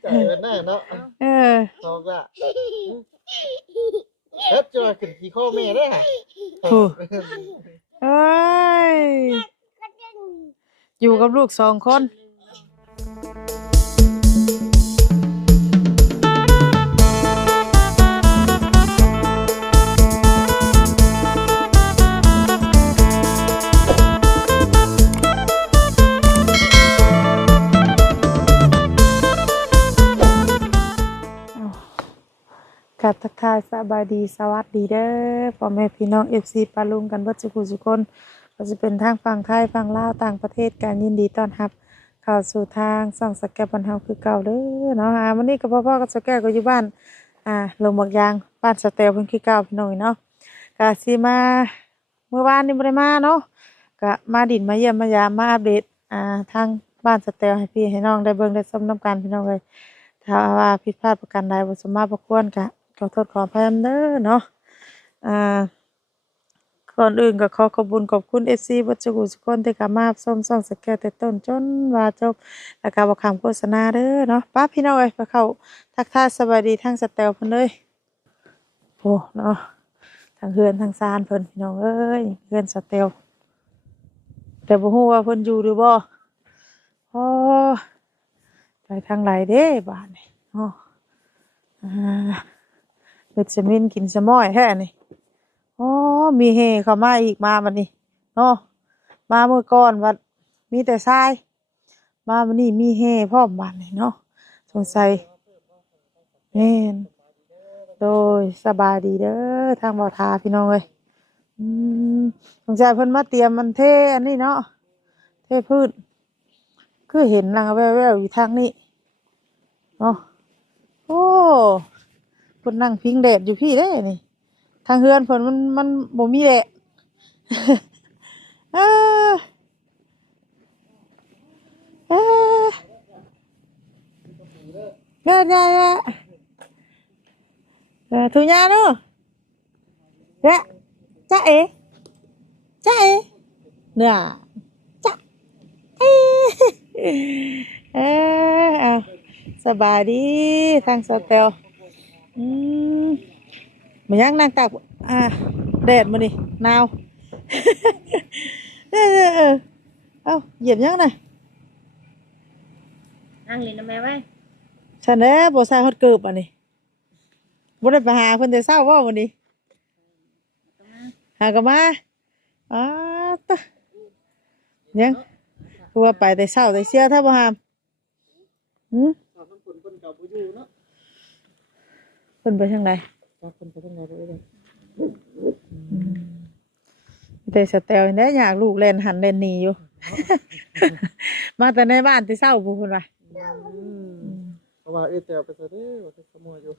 ใจมันแน่เนาะเออทอกละเฮ็ดจะขึ้นขี้ข้อแม่ได้ฮะโอ้เอ้ยอยู่กับลูกสองคน กับทักทายสบายดีสวัสดีเด้อพ่อแม่พี่น้องเอฟซีปาลุงกันเบิดสุขุสุคนก็จะเป็นทางฝั่งไทยฝั่งลาวต่างประเทศการยินดีต้อนรับเข้าสู่ทางส่องสแกปบันเทาคือเก่าเด้อเนาะอ่าวันนี้กับพ่อพ่อกับสแกก็อยู่บ้านอ่าลงบักยางบ้านสเตลเพิ่นคือเก่าพี่น้องเนาะก็สิมาเมื่อวานนี้บ่ได้มาเนาะก็มาดินมาเยี่ยมมายามมาอัปเดตอ่าทางบ้านสเตลให้พี่ให้น้องได้เบิ่งได้ชมนํกันพี่น้องเอ้ยถ้าว่าผิดพลาดประการใดบ่สมมาประควรกะ ขอโทษขออภัยเด้อเนาะอ่าก่อนอื่นก็ขอขอบคุญขอบคุณ FC บัจจุกุทุกคนที่เข้ามารับชมส่องสแกนแต่ต้นจนว่าจบแล้วก็บ่คำโฆษณาเด้อเนาะป้าพี่น้องเอ้ยไปเข้าทักทายสวัสดีทางสแตลเพิ่นเลยโอ้เนาะทางเฮือนทางซานเพิ่นพี่น้องเอ้ยเฮือนสแตลแต่บ่ฮู้ว่าเพิ่นอยู่หรือบ่โอ้ไปทางไหนเด้บ้านนี่อ๋ออ่า เวชมินกินสมอยแท้นี่อ๋อมีเฮเข้ามาอีกมาบัดนี้เนาะมาเมื่อก่อนวัดมีแต่ทราย มาวันนี้มีเฮพร้อมบ้านนี่เนาะสงสัยแม่นโดยสบายดีเด้อทางบ่อทาพี่น้องเอ้ยอืมสงสัยเพิ่นมาเตรียมมันเทอันนี้เนาะเทพืชคือเห็นนางแววๆอยู่ทางนี้เนาะโอ้ คนนั่งพิงแดดอยู่พี่ได้นี่ทางเฮือนเพิ่นมันมันบ่มีแดดเออเออเกิดได้ละเออทุญาเนาะเด้จ้าเอ๋จ้าเอ๋เนี่ยจ้าเอ้ยเออเอาสบายดีทางสเตล อืมมันยังนั่งตากอ่าแดดมาดิหนาวเออเออเออเอาเหยียบยังน่ะนั่งเล่นนะแม่ไว้ฉันเด้อบ่ใส่ฮอดเกิบอันนี้บ่ได้ไปหาเพิ่นแต่เช้าบ่วันนี้หากนมาอ้าตะยังคือว่าไปแต่เช้าแต่เสียถ้าบ่หามหืมถ้ามันฝนคนเก่าบ่อยู่เนาะเพิ่นไปทางใดถ้าคนไปทางไหนบ่ได้แต่สเตลได้อยากลูกเล่นหันเล่นหนีอยู่ มาแต่ในบ้านที่เศร้าพูเพิ่นว่าเพราะว่าเอ้ยแต่ไปซะเด้อว่าจะขโมยอยู่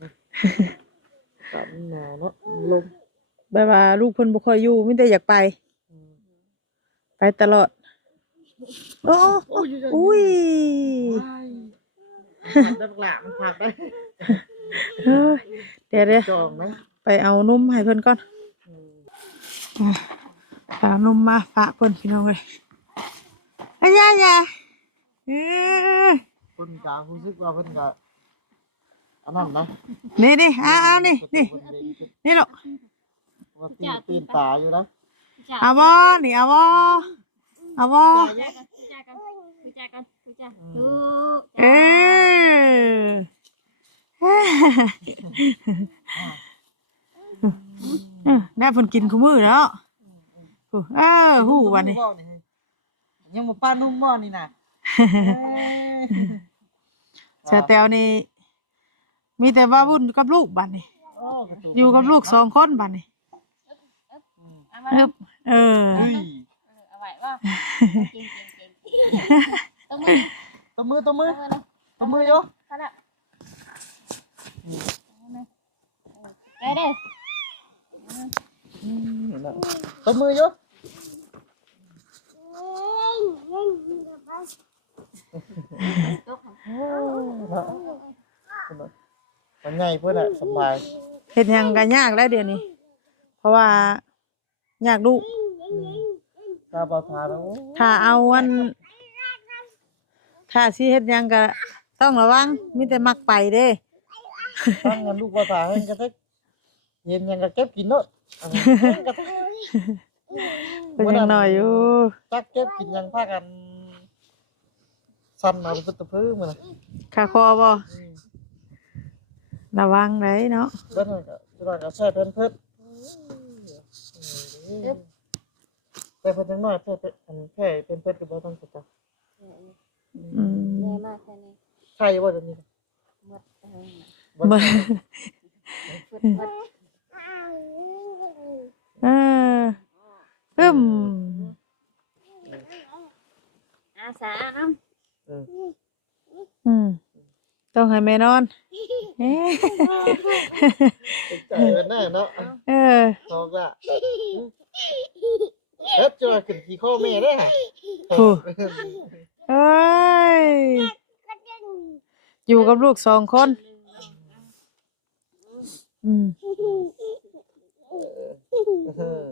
ตามหนาวเนาะลมแบบว่าลูกเพิ่นบ่ค่อยอยู่มีแต่อยากไป ไปตลอด โอ้โอ้อุ้ยได้บักหละมันผักได้ เฮ้ยเดี๋ยวเดี๋ยวจองนะไปเอานุ่มให้เพิ่นก่อนอะเอานุ่มมาฝากเพิ่นพี่น้องเลยอ้ยายาเอ้ยคนกลางรู้สึกว่าเพิ่นก็อันนั้นนะนี่นี่อ้าวนี่นี่เพิ่เล่นนี่ลูกว่าตีนตีนตาอยู่นะจ้าเอาบ่นี่เอาบ่เอาบ่ จ้ากันจ้ากันคุยจ้ากันคุยจ้าดูเออ เออได้ผลกินคู่มือแล้วเออหูวันนี้ยังมาป้านุ่มบ่นี่น่ะเชอแตวนี่มีแต่ว่าวุ่นกับลูกบัดนี้อยู่กับลูกสองคนบัดนี้เอามาเอิบเออเฮ้ยเอาไว้ว่าเก่งเก่งเก่งต้องมือตบมือตบมือต้องมือเลยตบมืออยู่เขาละ ได้เด้ตบมืออยู่มันไงเพื่อนอะสบายเห็นยังก็ยากแล้วเดี๋ยวนี้ เพราะว่ายากลูกตาบอทาแล้วถ้าเอาวัน ถ้าสิเฮ็ดยังก็ต้องระวังมีแต่มักไปเด้ ตั้งเงินลูกภาษาให้กระทึกเย็นยังกะเก็บกินเนาะอันนี้กระทึกเป็นยังหน่อยอยู่จักเก็บกินยังพากันสั่นมาเป็นตะพื้นมันน่ะขาคอบ่อืมระวังได้เนาะเบิ้ลก็จุฬาก็แช่เพิ่นเพิ่นแต่เพิ่นจังน้อยแพ่เป็นอันแพ่เป็นเพิ่นก็บ่ต้องจัดอืมเหนื่อยมากแค่นี้ใช่บ่เดี๋ยวนี้หมดเออ บ่บ่หมดหมดเออปึ้มอาสาเนาะเอออืมต้องให้แม่นอนเอ๊ะใจมันแน่เนาะเออทอกละเฮ็ดจุฬาขึ้นขี้ข้อแม่ได้ฮะโอ้เอ้ยอยู่กับลูกสองคน อืมเออ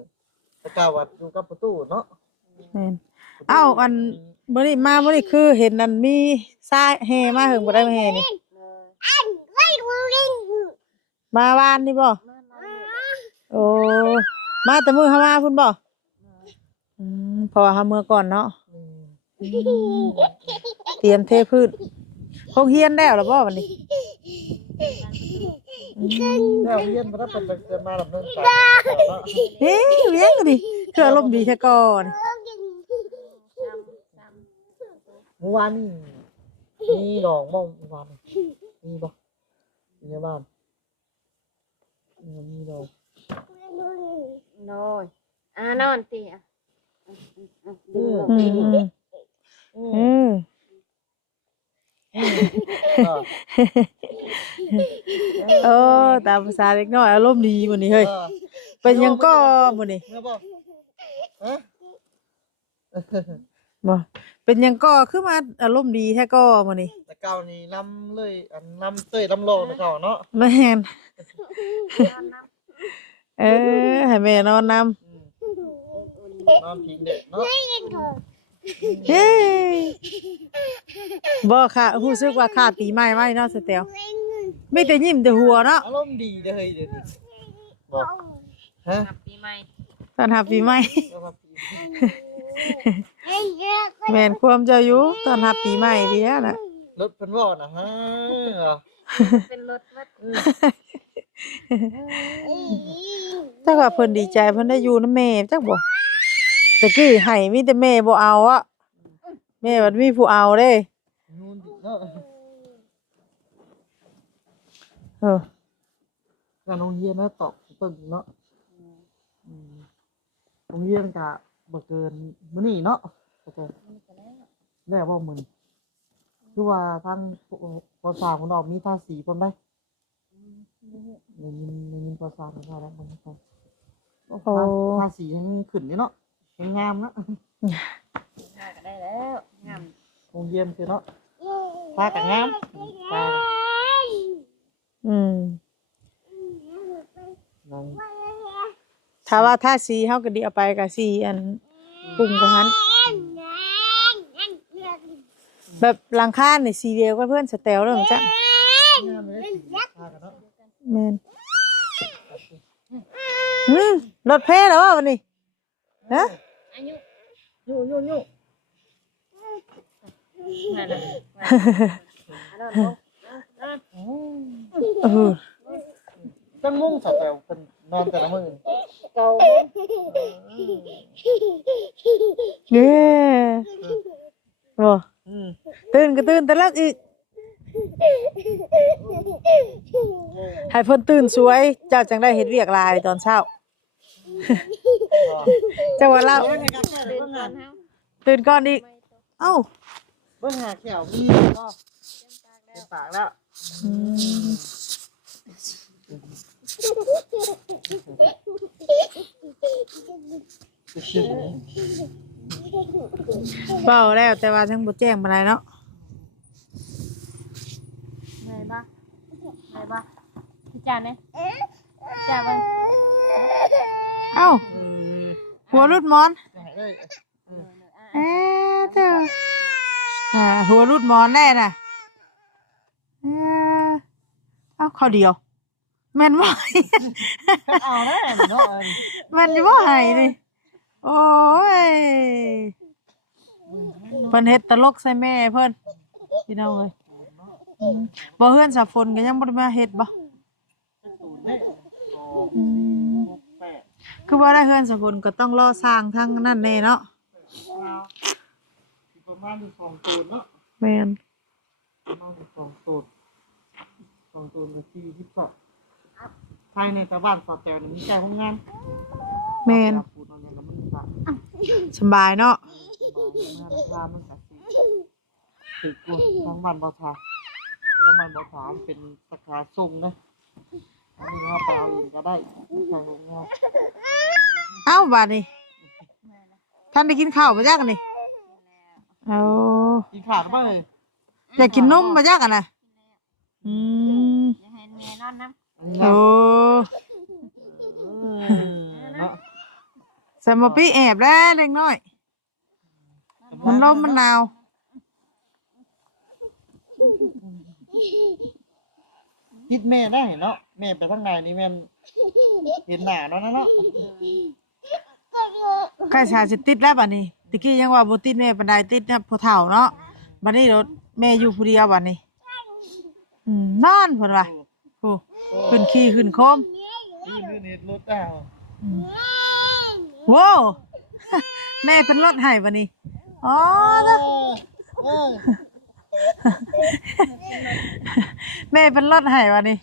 ตะกาวัดอยู่กับประตูเนาะแม่นเอ้าอันบ่ได้มาบ่ได้คือเห็นอันมีทรายแห่มาเหิงบ่ได้มาแห่นี่เลยมาวานนี่บ่โอ้มาแต่มือเฮามาพุ่นบ่อืมเพราะว่าเฮามือก่อนเนาะอืมเตรียมเทพื้นคงเฮียนแล้วล่ะบ่บัดนี้ แล้วเรียนบ่ได้เป็นเป็นมาดำเนินการเนาะเฮ้ยเลี้ยงกันดิคืออารมดีแค่ก่อนเมื่อวานนี่มีหนองมองเมื่อวานนี่มีบ่มีในบ้านเออมีดอกโน้ยอ่านอนตีอะอืมอืม เออตามภาษาเล็กน้อยอารมณ์ดีมื้อนี้เฮ้ยอ่าเป็นหยังก็มื้อนี้เมื่อบ่ฮะบ่เป็นหยังก็คือมาอารมณ์ดีแท้ก็มื้อนี้แต่เก่านี่นำเลยอันนำเต้ยลำโลกแต่เก่าเนาะแม่นนอนน้เออให้แม่นอนนำอืมนอนพิงเด็กเนาะ เฮ้ยบ่ค่ะรู้สึกว่าค่าปีใหม่มาเนาะสเตลมีแต่ยิ้มแต่หัวเนาะอารมณ์ดีเด้อเฮ้ยเดี๋ยวนี้บอกฮะำปีใหม่ตอนรับปีใหม่แล้วก็ปีแม่นความเจ้าอยู่ตอนรับปีใหม่ดีแล้วน่ะรถเพิ่นว่านะฮะเป็นรถวัดจักว่าเพิ่นดีใจเพิ่นได้อยู่นำแม่จักบ่ ตะกี้ให้มีแต่แม่บ่เอาอะแม่บัดมีผู้เอาเด้นู่นดิเนาะเออการโรงเรียนนะตอบตึงเนาะอืมโรงเรียนกะบ่เกินมื้อนี้เนาะบ่เกินแล้วบ่มื้อนี้คือว่าทางปสามของเรามีภาษีพร้อมได้ได้ยินได้ยินปสามของเราแล้วมันก็โอ้ภาษียังขึ้นอยู่เนาะ ยังงามเนาะมาก็ได้แล้วงามโรงเรียนคือเนาะพากันงามพาอืมนางถ้าว่าถ้าสีเฮาก็ดีเอาไปก็สีอันปรุงกว่าหันแบบหลังคานี่สีเดียวกับเพื่อนสเตลเด้อจังงามเลยสีพากันเนาะแม่นอืมรถเพลแล้ววะวันนี้ฮะ อายุยู่ยู่ยู่นั่นน่ะอ่านอนบ่อะเออจังมุ่งสัตว์แต่เป็นนอนแต่ละมื้อเก่าเนี่ยบ่อืมตื่นก็ตื่นแต่ละอีกให้เพิ่นตื่นสวย เจ้าจังได้เฮ็ดเวียกหลายตอนเช้า เจ้าว่าเล่าเบิ่งหาแก้วตื่นเบิ่งก่อหานเฮาตื่นก่อนอีกเอ้าเบิ่งหาแก้วมีก็เป็นปากแล้วอืมเบาแล้วแต่ว่าทั้งบ่แจ้งบ่ได้เนาะเหนื่อยบ่เหนื่อยบ่พี่จานเนี่ยจานมัน เอ้าอืมหัวรุดหมอนไหนเอ้ยเอ๊ะเจ้าอ่าหัวรุดหมอนแน่น่ะข้าวเดียวแม่นบ่เอาแน่เนาะแม่นอยู่บ่ให้นี่โอ้ยเพิ่นเฮ็ดตลกใส่แม่เพิ่นพี่น้องเอ้ยอืมบ่เฮือนสาฝนก็ยังบ่ได้มาเฮ็ดบ่ศูนย์เนี่ยสองอืมหกแปด คือว่าได้เฮือนสาฝนก็ต้องรอสร้างทั้งนั้นแน่เนาะเอาประมาณสองศูนย์เนาะแม่นประมาณสองศูนย์สองศูนย์กับสี่สิบสองภายในตะบ้านสอดแตวนี่มีใจห้องงานแม่นปูนเอาเนี่ยแล้วมันตัดสำบายเนาะรามันตัดสิติดกูทั้งมันบอทาทั้งมันบอทาเป็นสาขาส่งนะ อันนี้เราไปเอาเองก็ได้ทางโรงงานเอ้าบาดนี้ท่านได้กินข้าวบ่จักอันนี่เอากินขาดบ้างเลยอยากกินนมบ่จักอันน่ะอืมอย่าให้แม่นอนน้อันนี้โอ้เนาะสมปีแอบแล้วเล็กน้อย มันลมมันหนาวคิดแม่ได้เนาะ แม่ไปทางไหนนี่แม่นเห็นหน้าเนาะนะเนาะใกล้ชาสิติดแล้วบัดนี้ตะกี้ยังว่าบ่ติดแม่ปานใดติดนะพอเฒ่าเนาะบัดนี้รถแม่อยู่ผู้เดียวบัดนี้อืมนอนเพิ่นว่าโอ้ขึ้นขี้ขึ้นโคมนี่นี่เน็ตรถดาวโว้แม่เป็นรถให้บัดนี้อ๋อโอ้เด้อโอ้แม่เป็นรถให้บัดนี้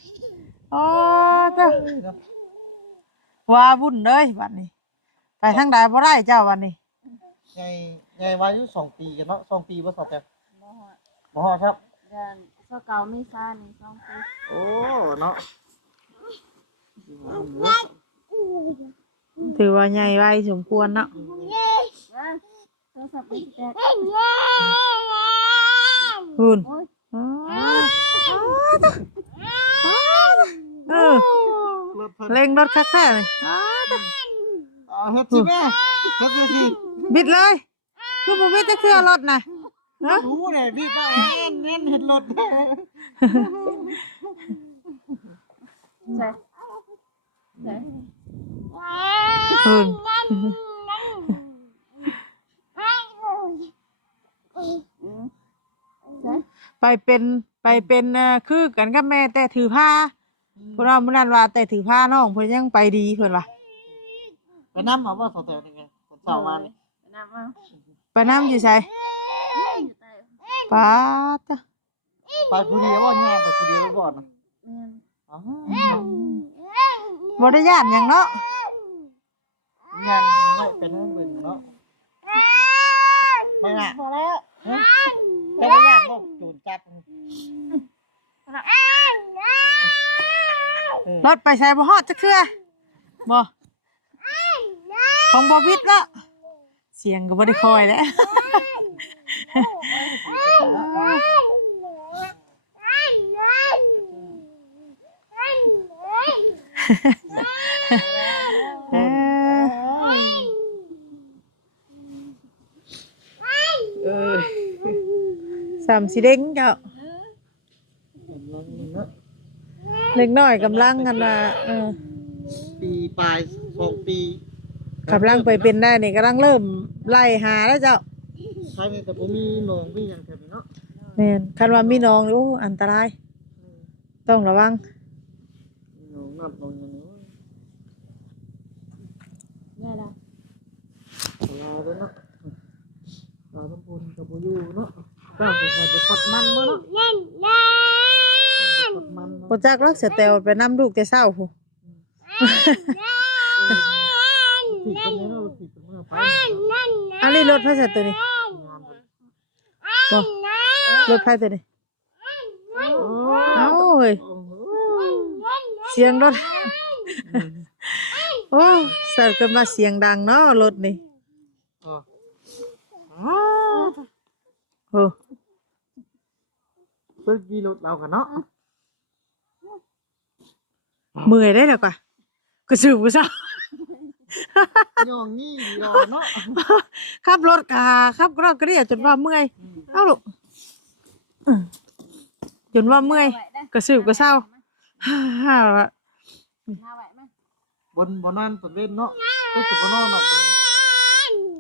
อ๋อเด้อว่าวุ่นเลยบัดนี้ ไปทางใดบ่ได้เจ้าบัดนี้ใหญ่ใหญ่วายุสองปีกันเนาะสองปีบ่สอดแต่ำบ่ฮอดบ่ฮอดครับเดือนก็เก่าไม่ซ่านี่สองปีโอ้เนาะถือว่าใหญ่ไวสมควรเนาะว่าโทรศัพท์มันแตกคุณโอ้ยอ๋อ เออรถเพิ่นเร่งรถคักแท้เลยอ๋อเอาเฮ็ดสิแม่เฮ็ดสิสิบิดเลยคือบ่บิดจะเคลื่อนรถนะเนาะรู้เลยพี่ป้าแน่นแน่นเฮ็ดรถใช่ใช่คุณไปเป็นไปเป็นเอ่อคือกันกับแม่แต่ถือผ้า เพราะว่ามื้อนั้นว่าแต่ถือผ้าน้องเพิ่นยังไปดีเพิ่นว่าไปน้ำมาว่าสอดแต่นี่ไงคนเช้ามานี่น้ำเอาไปน้ำอยู่ไสอยู่ใต้ป้าดจ้ะไปผู้เดียวว่าแง่ไปผู้เดียวก่อนนะแม่นอ๋อบ่ได้ย่านหยังเนาะยังไม่เป็นเรื่องบึงเนาะไม่น่ะพอแล้วแต่ไม่ยากบ่จูนจัด รถไปใส่บ่ฮอดจักเทื่อบ่ของบ่บิดแล้วเสียงก็บ่ได้คอยแล้ว เออเออสามสิเด้งเจ้า เนาะ เล็กน้อยกำลังกันว่าเออปีปลายสองปีกำลังไปเป็นได้นี่กำลังเริ่มไล่หาแล้วเจ้าใช่แต่ผมมีหนองมีอย่างแถวนี้เนาะแม่นคันว่ามีน้องนี่โอ้อันตราย ต้องระวัง มีหนองน้ำหนองอย่างนี้แม่ละลาแล้วเนาะลาทั้งบนกับบุยูเนาะเจ้าสิใส่ไปขัดมันบ่เนาะขัด มันบ่จักลักเสียแต่วไปนํลูกแต่เช้าพู้ติดกันแล้วติดกันเมื่อไปอันนี้รถไฟเสร็จตัวนี้บ่รถไฟตัวนี้เอ้าเฮ้ยเสียงรถโอ้ใส่กันมาเสียงดังเนาะรถนี่โอ้เพิ่งกี่รถเรากันเนาะ เมื่อยได้แล้วกว่าก็สืบกูเศร้าย่องนี่ย่องเนาะขับรถกาขับรถก็เรียกจนว่าเมื่อยเอ้าลูกอื้อจนว่าเมื่อยก็สืบก็เศร้าฮ่าละมาไหวมั้ยบนบนนั่นตนเล่นเนาะก็จะบนนอนเนาะ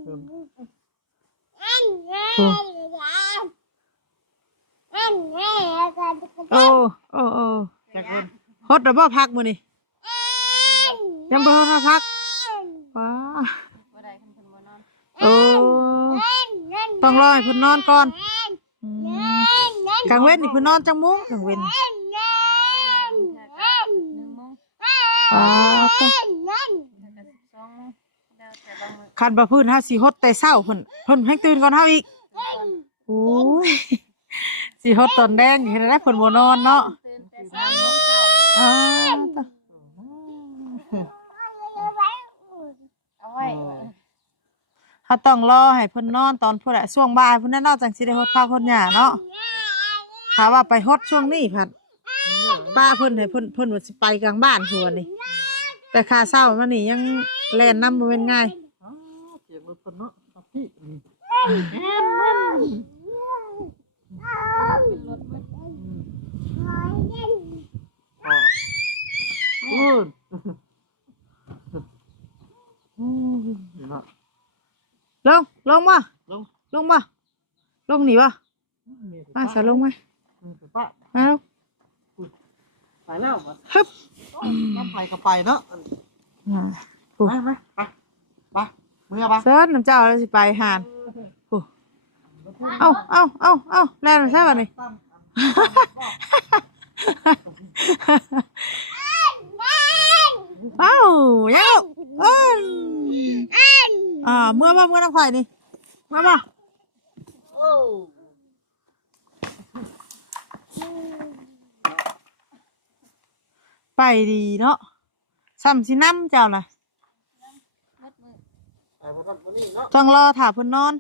เบิ่งเพิ่มโอ้โอ้โอ้โอ้แจ็คเพิ่นฮ ดระบ่พักมื้อนี้ยังบ่ฮดมาพักว้าบ่ได้คันเพิ่นบ่นอนโอ้ต้องรอให้เพิ่นนอนก่อนอืมกลางเว้นนี่เพิ่นนอนจังมุ้งกลางเว้น1:00นอ้าตะแล้วก็12:00นแล้วแต่บางมื้อคันบ่พื้นเฮาสิฮดแต่เช้าเพิ่นเพิ่นให้ตื่นก่อนเฮาอีกโอ้ยสิฮดตอนแดงเห็นได้เพิ่นบ่นอนเนาะ เช้าโมงเช้าอ้าตะเอาไว้เฮาต้องรอให้เพิ่นนอนตอนพุ่นแหละช่วงบ่ายพุ่นน่ะเนาะจังสิได้ฮดพักฮดหญ้าเนาะถ้าว่าไปฮดช่วงนี้พัดป้าเพิ่นให้เพิ่นเพิ่นว่าสิไปกลางบ้านพุ่นนี่ แต่ค่าเช้ามันนี่ยังแล่นนำบ่แม่นง่ายอ้าวเสียงรถเพิ่นเนาะครับพี่อืมขึ้นรถมื้ออ๋ออืม อืมเนาะลงลงมาลงลงมาลงหนีบ่มีมาสะลงมาอืมป้ามาลงไปแล้วมาฮึบน้ำไปก็ไปเนาะอ่าไปไหมไปไปมือปะเซิร์ชน้ำเจ้าแล้วสิไปหานโอ้เอาเอาเอาเอาแล่นมาใช่ป่ะนี่ เอ้ายังลูกเอ้ยอ่าเมื่อบ่เมื่อน้ำไผ่นี่มาบ่ไปดีเนาะซ้ำสิน้ำเจ้าน่ะมืดมืดไปพอทำวันนี้เนาะต้องรอถ่าเพิ่นนอน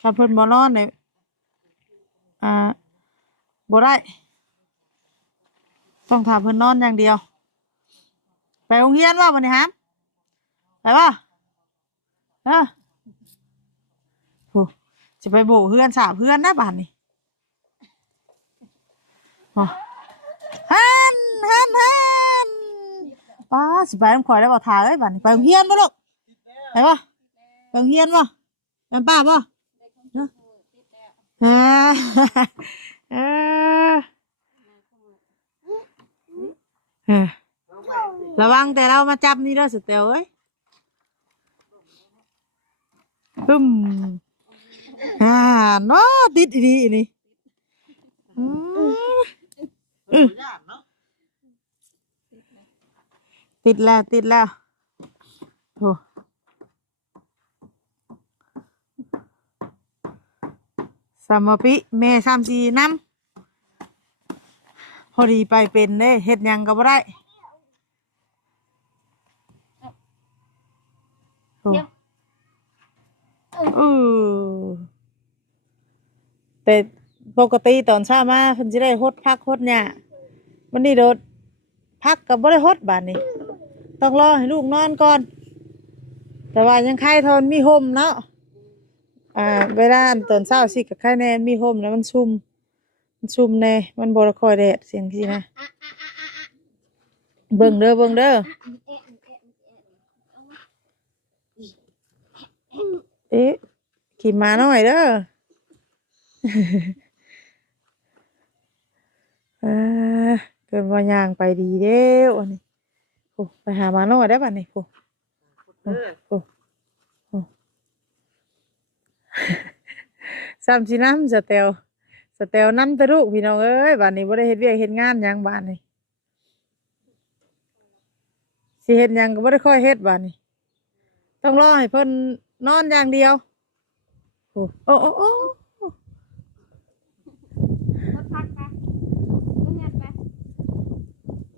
ถ้าเพิ่นบ่นอนเนี่ยอ่าบ่ได้ ต้องถ่าเพิ่นนอนอย่างเดียว ไปโรงเรียนว่าวันนี้ฮะไปว่าเออโหจะไปโบกเพื่อนสาเพื่อนนะบ้านนี้ฮันฮันฮันป้าสิไปน้ำข่อยได้บ่ทาเอ้ยบ้านนี้ไปโรงเรียนบ่ลูกไปบ่ไปโรงเรียนบ่เป็นป้าบ่เนาะเออ ออเออระวังแต่เรามาจับนี่เด้อสเตลเอ้ยปึ้มอ่าเนาะติดอีดีนี่อืมเออญาติเนาะติดแล้วติดแล้วโอ้สามปิแม่สามสี่น้ำ พอดีไปเป็นเด้เฮ็ดหยังก็บ่ได้โอ้เออแต่ปกติตอนเช้ามาเพิ่นสิได้ฮดพักฮดเนี่ยวันนี้โดดพักกับบ่ได้ฮดบาดนี้ ต้องรอให้ลูกนอนก่อน แต่ว่ายังไข้ทนมีห่มเนาะอ่าเวลาตอนเช้าสิกับไข้แน่มีห่มแล้วมันชุ่ม มันชุ่มแน่มันบ่ได้ค่อยแดดเสียงสินะ เบิ่งเด้อเบิ่งเด้อ เอ๊ะขี่มาหน่อยเด้อเออเกินว่าย่างไปดีเด้ออันนี้โอ้ไปหามาหน่อยได้ป่ะนี่โอ้เออโอ้โอ้สามสิน้ำสเตล สเตลน้ำตะลุพี่น้องเอ้ยบ้านนี้บ่ได้เฮ็ดเวียกเฮ็ดงานหยังบ้านนี้สิเฮ็ดหยังก็บ่ได้ค่อยเฮ็ดบ้านนี้ต้องรอให้เพิ่นนอนอย่างเดียวโอ้โอ้โอ้โอ้รถพักไปรถงานไป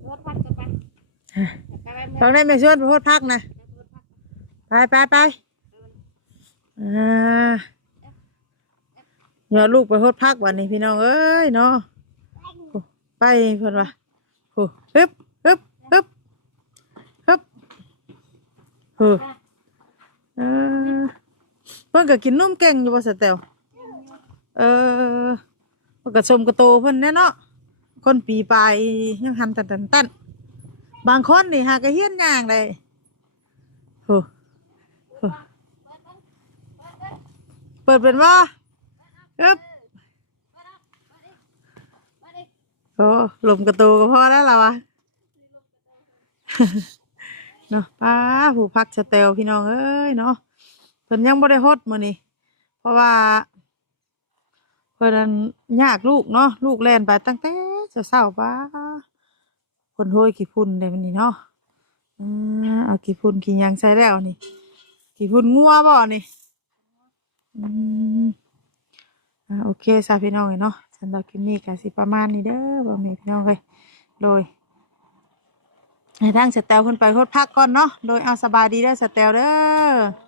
รถพักก็ไปไปไปเมื่อต้องได้แม่ชวนไปโพดพักนะไปไปไปอ่า เดี๋ยวลูกไปโพดพักวันนี้พี่น้องเอ้ยเนาะไปเพิ่นว่าโอ้ฮึบฮึบฮึบฮึบโอ้เออเพิ่นก็กินนมเก่งอยู่บ่สเตลเออเพิ่นก็ชมกระโตเพิ่นแน่เนาะคนปีปลายยังหันตันตันตันบางคนนี่หากระเฮียนย่างเลยโหโหเปิดเป็นว่า อึ๊บโอ้ลมกระตูก็พอแล้วเราอะเนาะป้าผู้พักสเตลพี่น้องเอ้ยเนาะเพิ่นยังบ่ได้ฮดมื้อนี้เพราะว่า เพิ่นนั้นยากลูกเนาะลูกแล่นไปตั้งแต่เช้าๆป้าคนโหยขี้พุ่นได้มื้อนี้เนาะอ่าเอาขี้พุ่นขี้หยังใส่แล้วนี่ขี้พุ่นงัวบ่นี่อืม โอเคซะพี่น้องเอ้ยเนาะสำหรับคลิปนี้ก็สิประมาณนี้เด้อบ่มีพี่น้องเลยโดยให้ทางสเตลคนไปโคตรพักก่อนเนาะโดยเอาสบายดีเด้อสเตลเด้อ